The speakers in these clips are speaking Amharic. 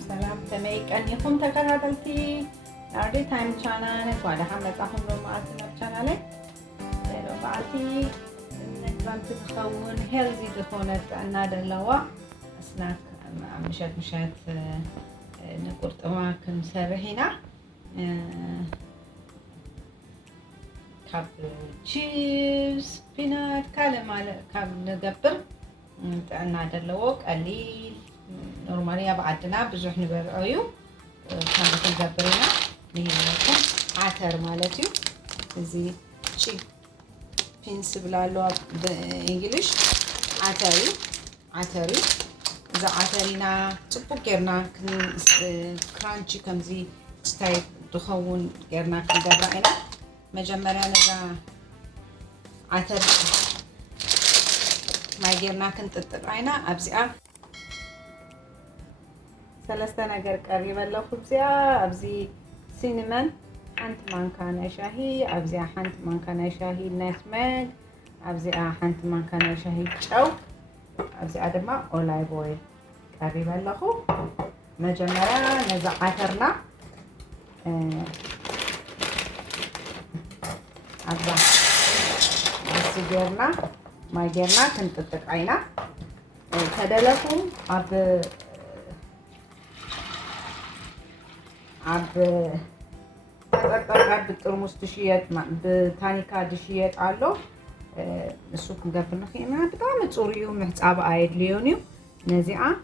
سلام كمي كان يخون تكرهتلتي ناردي تايم channel وعلى حملة تاخون معنا channel لو بعتي نقدر تتخون هيلزي تخونت أنا دلوا سناك مشات نقرط أماكن سابحينا كاب تشيز بينات كلمة كاب نقبر أنا دلوا قليل نورماليا بعدنا بزح نبرأيو كان نقبرنا نيجي عتر مالتيو زي شي بينس بلالو بإنجليش عتري إذا عترينا تبو كرنا كرانشي كمزي ستايل تخون كرنا كنقبرنا مجمرنا إذا عتر ما يجرنا كنت تطلعنا أبزئة ثلاثة نجار قريبة له خبزية أبزي سينمان حنت مانكانا شاهي أبزي حنت مانكانا شاهي نسمج أبزي حنت مانكانا شاهي تشو أبزي أدمى أولايف أويل قريبة له مجمرة نزع عترنا أبزي بس جرنا ما جرنا كنت تطلعنا تدلكم عب الترمس تشيط بتانيكا دشيط على السوق نقفل خيمة بتعمل صوريو محتاب عيد ليونيو نزيعة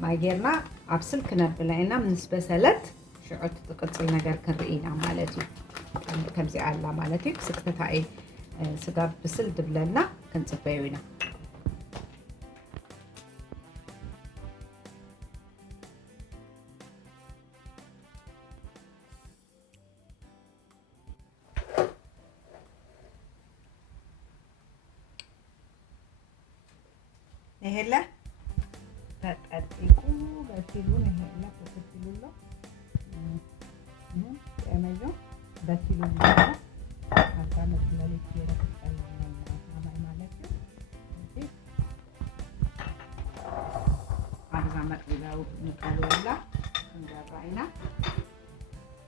ما جيرنا عبسل كنبلعنا من سبسلت شعرت تقصي نجار كرئينا مالتي كم زي على مالتي سكتة عيد سقاب بسل دبلنا كنصبيونا نهلا تقديكو بسيلو نهلا تقديلو له تعملوا بسيلو له حتى مثل اللي كيرا تتكلم مالتي عايزة مقلبة نقلوا ولا نقرأينا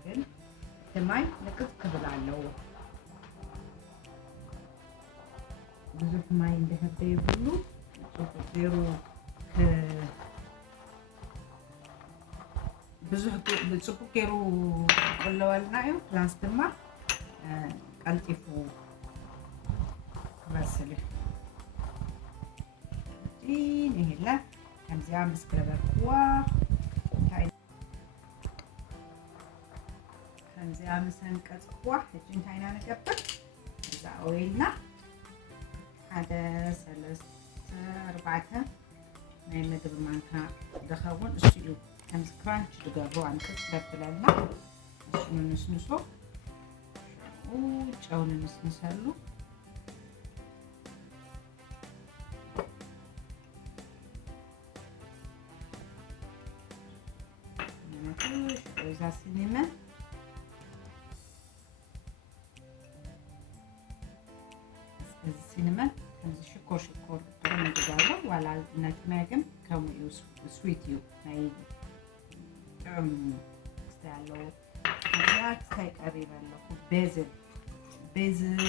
ግን ሰማይ ንቅት ክብላለሁ ብዙ ሰማይ እንደነበረ ሁሉ ዜሮ ብዙ ጽቡቅ ጌሩ ቆለዋልና እዩ ፕላስ ድማ ቀልጢፉ ክበስል ይሄላ ከምዚያ መስከረበርኩዋ ከምዚያ መሰንቀጽዋ እጅንታይና ነቀበል እዛ ኦይልና ሓደ 3-4 ናይ ምግብ ማንካ ደኸውን እሱ እዩ ከምዚ ክራንች ድገብሮ አንከስ ደብለልና እሱ ንስንሶ ጨው ንስንሰሉ እዛ ሲኒመን ሲኒመን ከምዚ ሽኮር ጥሩ ንግዛለሁ ዋላ ነትመግም ከምኡ ስዊት እዩ ናይ ጥዑም ክስተ ያለው እዚኣ ክስታይ ቀሪበለኹ ቤዝል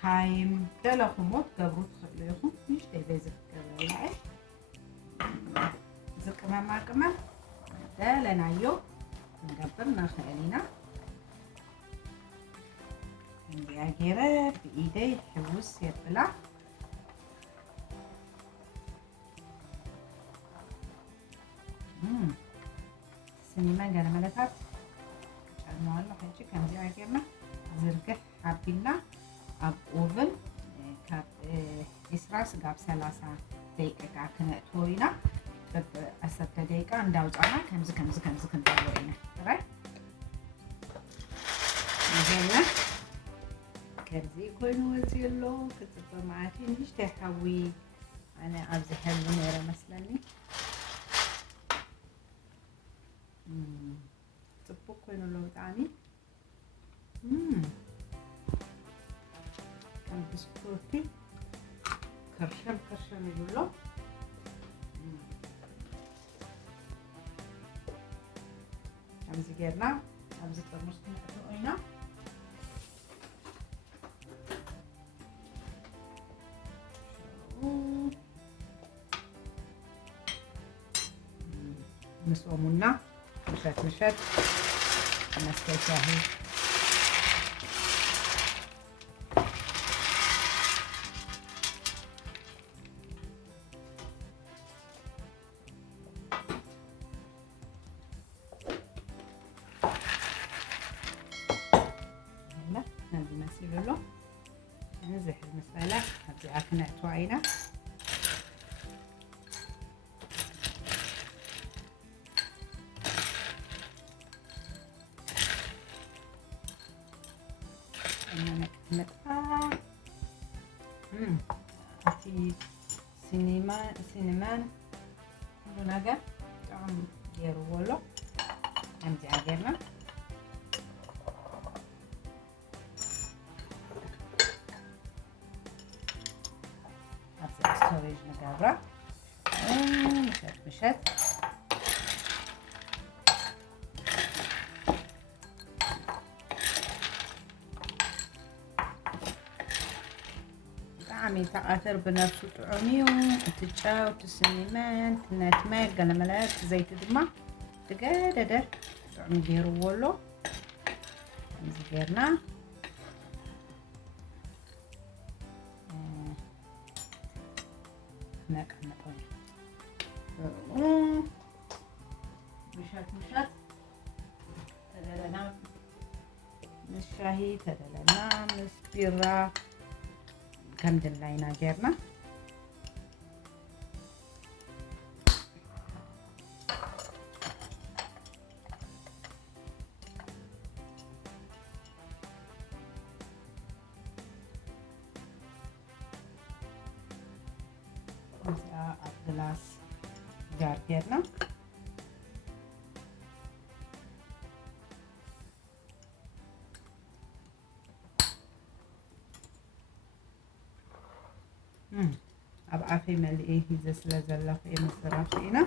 ታይም ደለኹሞ ትገብሩ ትኽእሉ ኢኹም ንእሽተይ ቤዝል ትገብረላ እዚ ቅመማ ደለናዮ ክንገብር ንኽእል ኢና እንዲያ ገይረ ብኢደይ ሕውስ የብላ سنيمان جانا ملتات ጨምረዋለሁ እንጂ ከዚህ አገርና ዝርግሕ አቢልና አብ ኦቨን ካብ ኢስራስ ጋብ 30 ደቂቃ ከነቶሪና በ 10 ደቂቃ እንዳውጣና ከምዚ ክንታወይና right ይሄና ከዚህ ኮይኑ ወዚሎ ክትበ ማዓቲ ንሽተ ሓዊ አነ ኣብዚ ሕል ነረ መስለኒ ጽቡቅ ኮይኑ ለውጣኒ ከም ብስኩቲ ከርሸም ይብሎ ከምዚ ጌርና ኣብዚ ጥርሙዝ ክንእትዎ ኢና ምስኦሙና ምሸት መስተይ ሻሂ مسيبه نزح المسألة هذه أكنة توعينا أنا نكملها في سينمان كله نجا طعم يروله عندي عجينة ستوريج نقابرة مشت طعمي تأثر بنفسه طعميو تتشاو تسنيمان تناتماك قلملات زيت دمع تقادر طعمي ديرو ولو زيرنا نقمطو مشات تدلنا الشاهي تدلنا مسبيرا كم دلينا جيرنا gelas jargerna أبعافي ملئيه يزسل زلق مسرافينا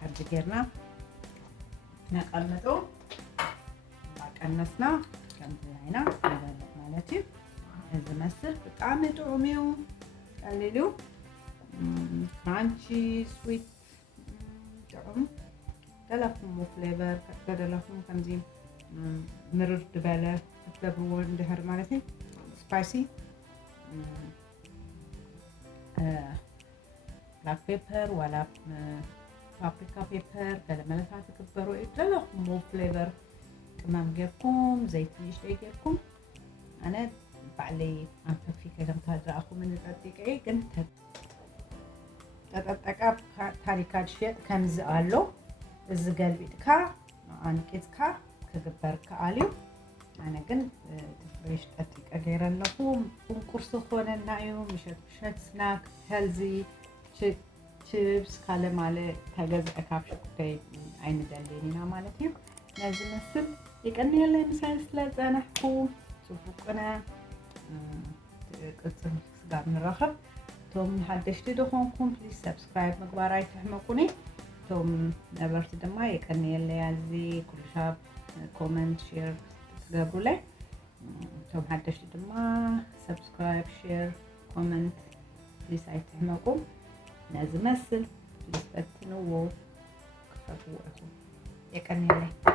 حجرنا نقمطو قنسنا كم هنا مالتي إذا مسل بطعم طعميو قليلو كرانشي سويت طعم دلفهم فليفر دلفهم كمزي مرر دبالة فليفر دهر مالتي سبايسي بلاك بيبر ولا بابريكا بيبر كذا ملفات تكبروا دلفهم فليفر كمان جيركم زيتي يشتريكم أنا بعلي أنت في كلام تهدرأكم من التدقيق كنت تتقاب تاريكات شيء كمز قالو إذا قلبيتك عنكتك كجبرك عليو أنا جن تفريش تتقيق غير اللحوم ونقرص خونا نايو مشت سناك هيلزي chips كلام على تجاز أكابش كتير عين دليلنا مالتي لازم نسل يكني اللي مساس لازم نحكو شوفونا قصة سجار نرخب توم حدشتي دخونكم بليز سبسكرايب مقباراي تحمقوني توم نبرت دما يكني اللي يازي كل شاب كومنت شير تقابلوا لي توم حدشتي دما سبسكرايب شير كومنت بليز اي تحمقون لازم اسل بليز بتنو كفافو يكني اللي